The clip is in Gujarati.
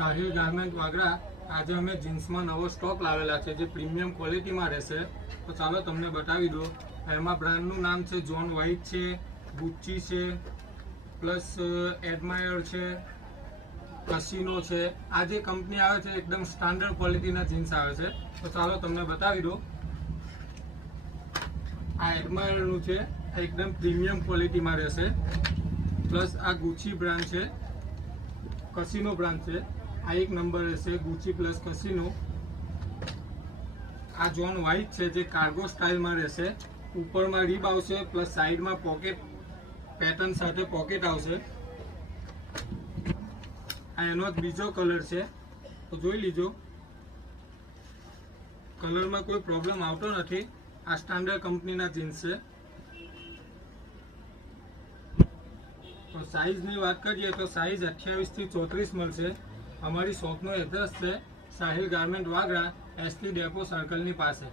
સાહિલ ગાર્મેન્ટ વાગરા આજે અમે જીન્સમાં નવો સ્ટોક લાવેલા છે જે પ્રીમિયમ ક્વોલિટીમાં રહેશે. તો ચાલો તમને બતાવી દો. એમાં બ્રાન્ડનું નામ છે જોન વ્હાઇટ છે, ગુચ્ચી છે, પ્લસ એડમાયર છે, કસીનો છે. આ જે કંપની આવે છે એકદમ સ્ટાન્ડર્ડ ક્વોલિટીના જીન્સ આવે છે. તો ચાલો તમને બતાવી દો. આ એડમાયરનું છે, આ એકદમ પ્રીમિયમ ક્વોલિટીમાં રહેશે. પ્લસ આ ગુચ્ચી બ્રાન્ડ છે, કસીનો બ્રાન્ડ છે, આ એક નંબર રહેશે ગુચ્ચી પ્લસ કસીનો. આ જોન વ્હાઇટ છે જે કાર્ગો સ્ટાઇલમાં રહેશે. ઉપરમાં રીબ આવશે પ્લસ સાઈડમાં પોકેટ પેટર્ન સાથે પોકેટ આવશે. આ એનો જ બીજો કલર છે, તો જોઈ લીજો. કલરમાં કોઈ પ્રોબ્લેમ આવતો નથી. આ સ્ટાન્ડર્ડ કંપનીના જીન્સ છે. તો સાઇઝની વાત કરીએ તો સાઇઝ 28 થી 34 મળશે. અમારી શોપનો એડ્રેસ છે Sahil garment Vagra, ST depot સર્કલની પાસે.